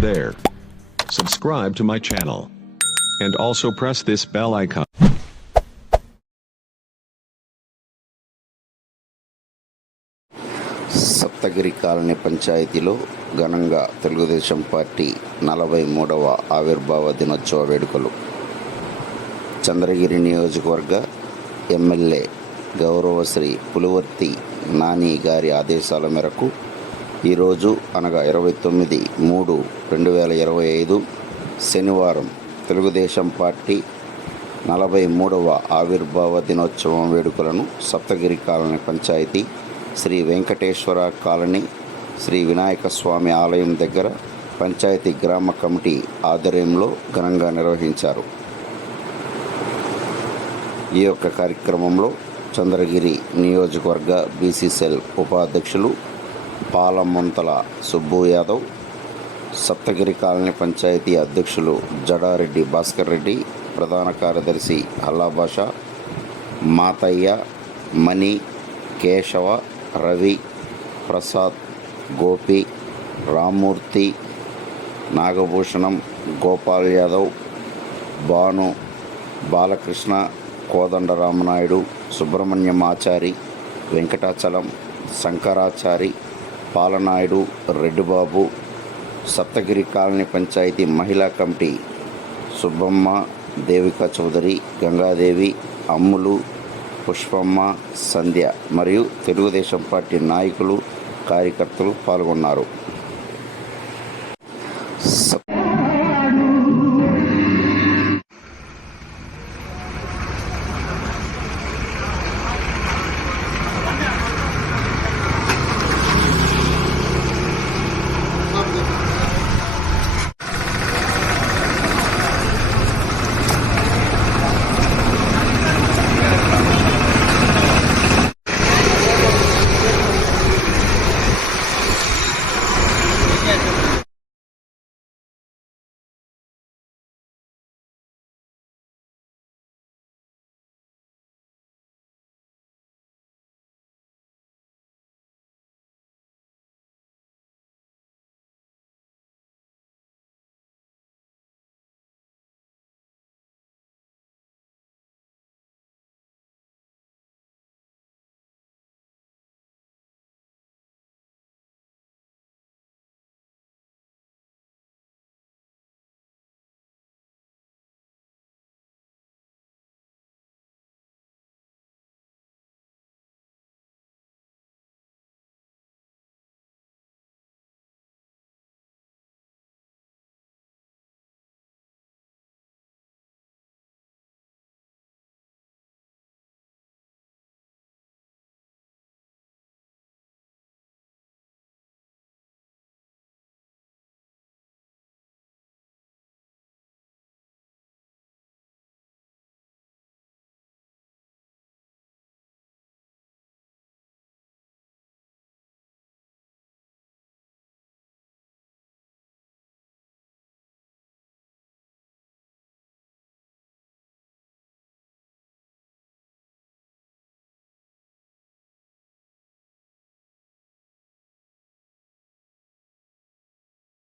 there. Subscribe to my channel. And also press this bell icon. Saptagiri colony పంచాయతీలో ఘనంగా Telugu Desam party నలభై మూడవ ఆవిర్భావ దినోత్సవ వేడుకలు చంద్రగిరి నియోజకవర్గ ఎమ్మెల్యే గౌరవశ్రీ పులివర్తి నాని గారి ఆదేశాల మేరకు ఈరోజు అనగా ఇరవై తొమ్మిది మూడు రెండు వేల ఇరవై ఐదు శనివారం తెలుగుదేశం పార్టీ నలభై మూడవ ఆవిర్భావ దినోత్సవం వేడుకలను సప్తగిరి కాలనీ పంచాయతీ శ్రీ వెంకటేశ్వర కాలనీ శ్రీ వినాయక స్వామి ఆలయం దగ్గర పంచాయతీ గ్రామ కమిటీ ఆధ్వర్యంలో ఘనంగా నిర్వహించారు. ఈ యొక్క కార్యక్రమంలో చంద్రగిరి నియోజకవర్గ బీసీసెల్ ఉపాధ్యక్షులు పాలమంతల సుబ్బు యాదవ్ సప్తగిరి కాలనీ పంచాయతీ అధ్యక్షులు జడారెడ్డి భాస్కర్ రెడ్డి ప్రధాన కార్యదర్శి అల్లాభాష మాతయ్య మణి కేశవ రవి ప్రసాద్ గోపి రామ్మూర్తి నాగభూషణం గోపాల్ యాదవ్ భాను బాలకృష్ణ కోదండరామనాయుడు సుబ్రహ్మణ్యం ఆచారి వెంకటాచలం శంకరాచారి పాలనాయుడు రెడ్డిబాబు సప్తగిరి కాలనీ పంచాయతీ మహిళా కమిటీ సుబ్బమ్మ దేవికా చౌదరి గంగాదేవి అమ్ములు పుష్పమ్మ సంధ్య మరియు తెలుగుదేశం పార్టీ నాయకులు కార్యకర్తలు పాల్గొన్నారు.